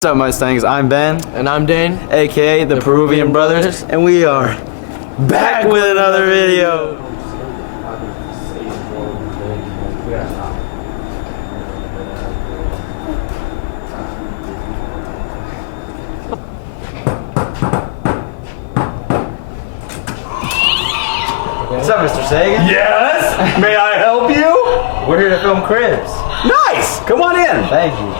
What's up, Mustangs? I'm Ben. And I'm Dane. AKA the Peruvian Brothers. And we are back with another video. What's up, Mr. Sagan? Yes? May I help you? We're here to film Cribs. Nice! Come on in. Thank you.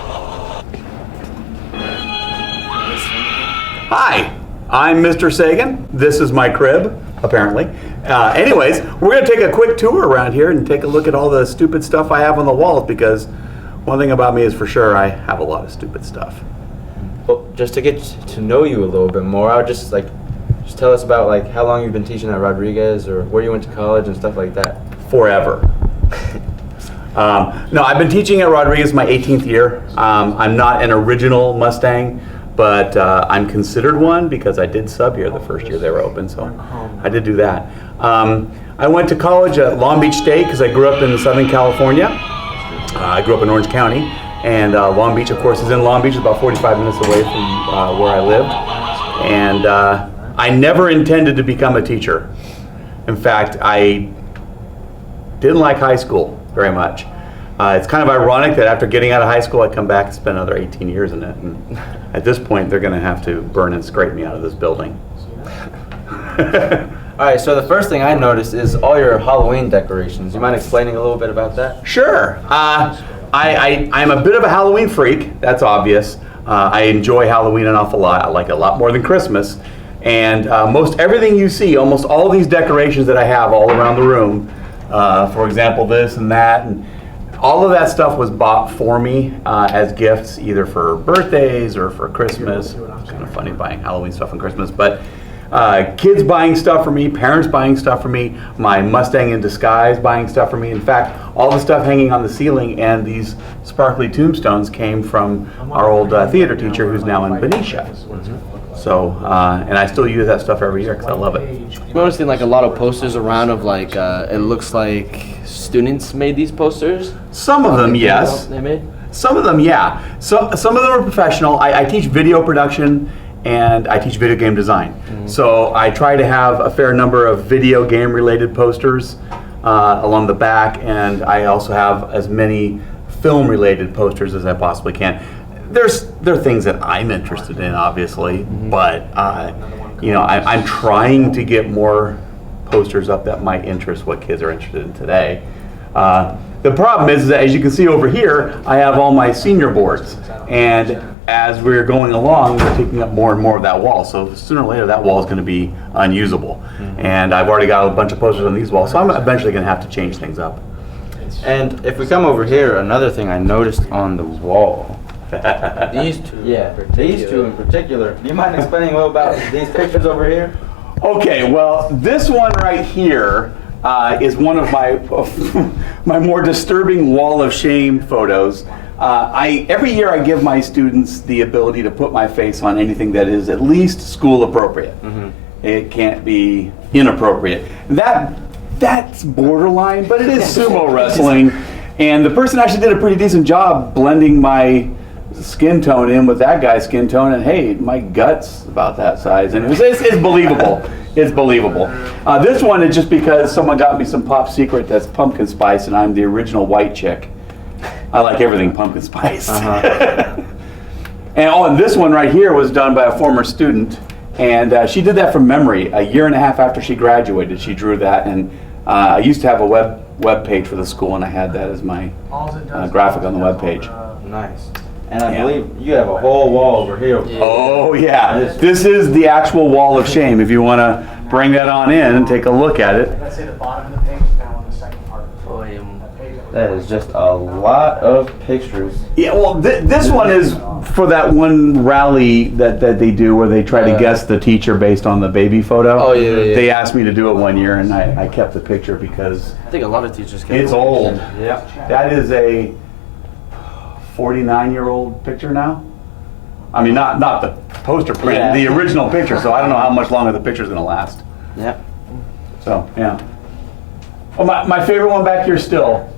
Hi, I'm Mr. Sagan. This is my crib, apparently. Anyways, we're going to take a quick tour around here and take a look at all the stupid stuff I have on the walls, because one thing about me is for sure I have a lot of stupid stuff. Well, just to get to know you a little bit more, I would just tell us about how long you've been teaching at Rodriguez, or where you went to college and stuff like that. Forever. No, I've been teaching at Rodriguez my 18th year. I'm not an original Mustang, but I'm considered one because I did sub here the first year they were open, so I did do that. I went to college at Long Beach State because I grew up in Southern California. I grew up in Orange County, and Long Beach, of course, is in Long Beach. It's about 45 minutes away from where I lived. And I never intended to become a teacher. In fact, I didn't like high school very much. It's kind of ironic that after getting out of high school, I come back and spend another 18 years in it. And at this point, they're going to have to burn and scrape me out of this building. All right, so the first thing I noticed is all your Halloween decorations. You mind explaining a little bit about that? Sure. I'm a bit of a Halloween freak. That's obvious. I enjoy Halloween an awful lot. I like it a lot more than Christmas. And most everything you see, almost all these decorations that I have all around the room, for example, this and that, and all of that stuff was bought for me as gifts, either for birthdays or for Christmas. It's kind of funny buying Halloween stuff on Christmas, but kids buying stuff for me, parents buying stuff for me, my Mustang in disguise buying stuff for me. In fact, all the stuff hanging on the ceiling and these sparkly tombstones came from our old theater teacher who's now in Benicia. So, and I still use that stuff every year because I love it. I've noticed a lot of posters around of it looks like students made these posters. Some of them, yes. They made? Some of them, yeah. So some of them are professional. I teach video production and I teach video game design. Mm-hmm. So I try to have a fair number of video game related posters along the back, and I also have as many film related posters as I possibly can. There are things that I'm interested in, obviously, but I'm trying to get more posters up that might interest what kids are interested in today. The problem is that, as you can see over here, I have all my senior boards, and as we're going along, we're taking up more and more of that wall. So sooner or later, that wall is going to be unusable, and I've already got a bunch of posters on these walls, so I'm eventually going to have to change things up. And if we come over here, another thing I noticed on the wall. These two. Yeah, these two in particular. Do you mind explaining a little about these pictures over here? Okay, well, this one right here is one of my my more disturbing wall of shame photos. Every year I give my students the ability to put my face on anything that is at least school appropriate. Mm-hmm. It can't be inappropriate. That's borderline, but it is sumo wrestling. And the person actually did a pretty decent job blending my skin tone in with that guy's skin tone, and hey, my gut's about that size, and it's believable. It's believable. This one is just because someone got me some Pop Secret that's pumpkin spice, and I'm the original white chick. I like everything pumpkin spice. Uh-huh. and this one right here was done by a former student, and she did that from memory. A year and a half after she graduated, she drew that, and I used to have a web page for the school, and I had that as my graphic on the web page. Nice. And I believe you have a whole wall over here. Oh yeah, this is the actual wall of shame. If you want to bring that on in and take a look at it. Let's say the bottom of the page now on the second part. That is just a lot of pictures. Yeah, well, this one is for that one rally that they do where they try to guess the teacher based on the baby photo. Oh yeah. They asked me to do it one year, and I kept the picture because I think a lot of teachers get it's old. Yeah. That is a 49-year-old picture now. I mean, not the poster print, the original picture. So I don't know how much longer the picture's going to last. Yeah. So yeah. Oh, my favorite one back here still,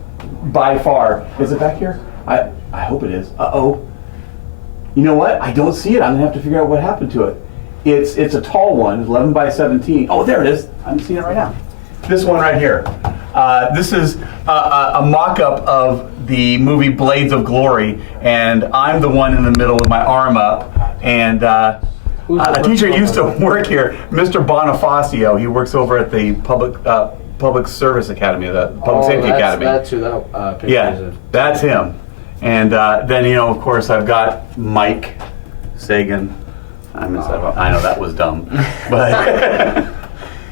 by far, is it back here? I hope it is. Uh-oh. You know what? I don't see it. I'm gonna have to figure out what happened to it. It's a tall one, 11 by 17. Oh, there it is. I'm seeing it right now. This one right here. This is a mock-up of the movie Blades of Glory, and I'm the one in the middle with my arm up. And a teacher used to work here, Mr. Bonifacio. He works over at the Public Service Academy, the Public Safety Academy. That's who that picture Yeah, is. that's him. And then, you know, of course, I've got Mike, Sagan. I know that was dumb. But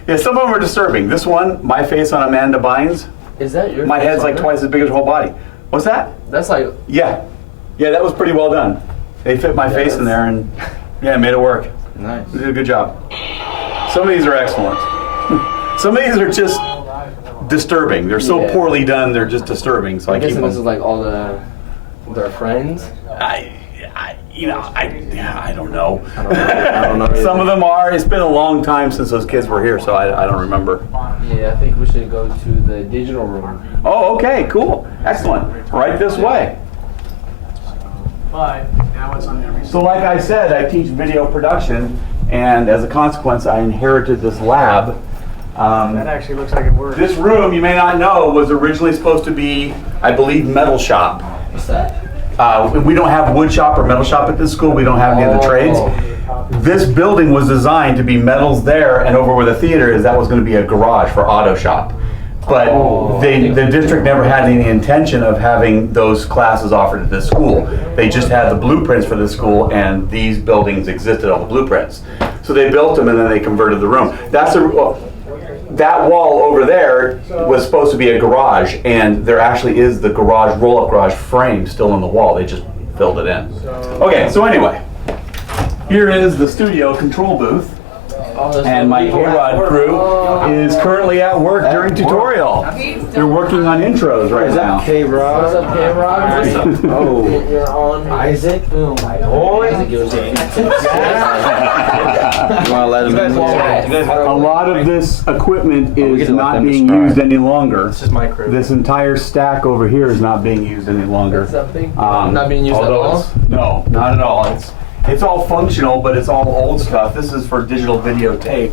yeah, some of them are disturbing. This one, my face on Amanda Bynes. Is that your My face head's on like there? twice as big as her whole body. What's that? That's like... Yeah. Yeah, that was pretty well done. They fit my face in there and, yeah, made it work. Nice. They did a good job. Some of these are excellent. Some of these are just disturbing. They're so Yeah. poorly done, they're just disturbing. So I I'm keep guessing them. this is like all their friends. I don't know. I don't know either. Some of them are. It's been a long time since those kids were here, so I don't remember. Yeah, I think we should go to the digital room. Oh, okay, cool. Excellent. Right this way. But now it's on every. So like I said, I teach video production, and as a consequence, I inherited this lab. That actually looks like it works. This room, you may not know, was originally supposed to be, I believe, metal shop. What's that? We don't have wood shop or metal shop at this school. We don't have any of the trades. This building was designed to be metals there, and over where the theater is, that was going to be a garage for auto shop. But the district never had any intention of having those classes offered at this school. They just had the blueprints for this school, and these buildings existed on the blueprints. So they built them, and then they converted the room. That wall over there was supposed to be a garage, and there actually is the garage, roll-up garage frame still in the wall. They just filled it in. Okay, so anyway, here is the studio control booth, and my K-Rod crew is currently at work during tutorial. They're working on intros right now. K-Rod. What's up, K-Rod? What's up? Oh. You're on Isaac. my boy. Isaac, give us a You want to let him in? A lot of this equipment we is can let not them being describe. used any longer. This is my crib. This entire stack over here is not being used any longer. Something? Not being used at although all? it's- No, not at all. It's all functional, but it's all old stuff. This is for digital videotape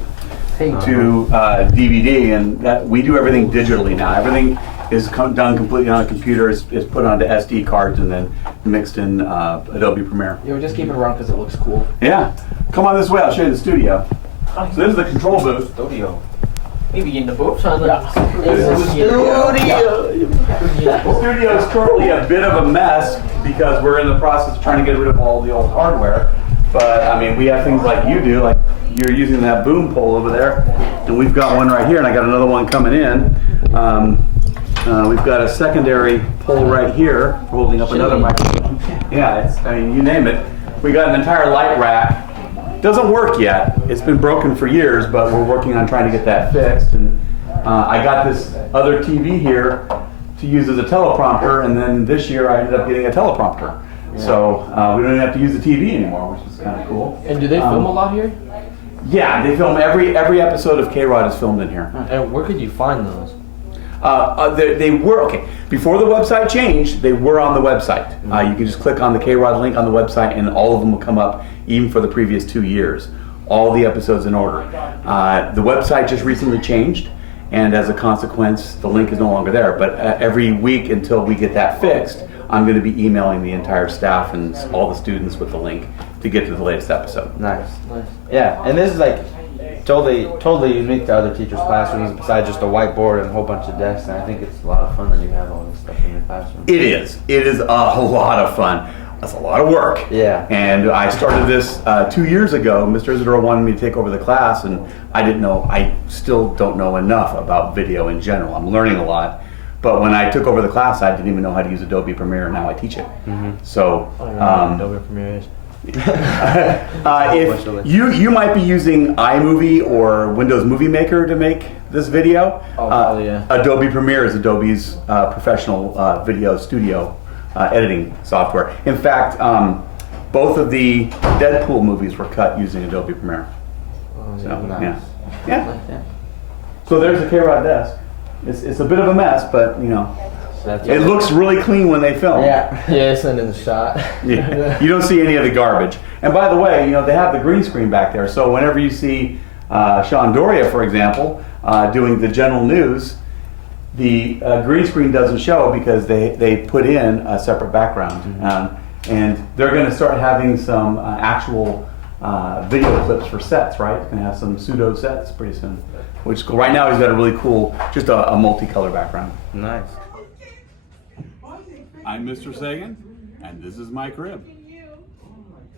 to DVD, and that we do everything digitally now. Everything is done completely on a computer. It's put onto SD cards and then mixed in Adobe Premiere. Yeah, we just keep it around because it looks cool. Yeah, come on this way. I'll show you the studio. So this is the control booth. Studio. Maybe in the boat. The studio is currently a bit of a mess because we're in the process of trying to get rid of all the old hardware. But I mean, we have things like you do, like you're using that boom pole over there, and we've got one right here, and I got another one coming in. We've got a secondary pole right here, holding up another microphone. Yeah, I mean, you name it. We got an entire light rack. Doesn't work yet. It's been broken for years, but we're working on trying to get that fixed. And I got this other TV here to use as a teleprompter, and then this year I ended up getting a teleprompter. Yeah. So we don't even have to use the TV anymore, which is kind of cool. And do they film a lot here? Yeah, they film every episode of K-Rod is filmed in here. And where could you find those? They were, okay, before the website changed, they were on the website. You can just click on the K-Rod link on the website and all of them will come up, even for the previous 2 years. All the episodes in order. The website just recently changed, and as a consequence, the link is no longer there. But every week until we get that fixed, I'm going to be emailing the entire staff and all the students with the link to get to the latest episode. Nice. Yeah, and this is like totally unique to other teachers' classrooms besides just a whiteboard and a whole bunch of desks. And I think it's a lot of fun that you have all this stuff in your classroom. It is. It is a lot of fun. That's a lot of work. Yeah. And I started this 2 years ago. Mr. Isidore wanted me to take over the class, and I still don't know enough about video in general. I'm learning a lot. But when I took over the class, I didn't even know how to use Adobe Premiere, and now I teach it. So, Adobe Premiere is. if you might be using iMovie or Windows Movie Maker to make this video, yeah. Adobe Premiere is Adobe's professional video studio editing software. In fact, both of the Deadpool movies were cut using Adobe Premiere. So, Nice. yeah. So there's the K-Rod desk. It's a bit of a mess, but you know, That's It looks really clean when they film. Yeah. Yeah, it's in the shot. Yeah. You don't see any of the garbage. And by the way, they have the green screen back there. So whenever you see Sean Doria, for example, doing the general news, the green screen doesn't show because they put in a separate background. And they're going to start having some actual video clips for sets, right? Going to have some pseudo sets pretty soon. Which is cool. Right now he's got a really cool, just a multicolor background. Nice. I'm Mr. Sagan, and this is my crib.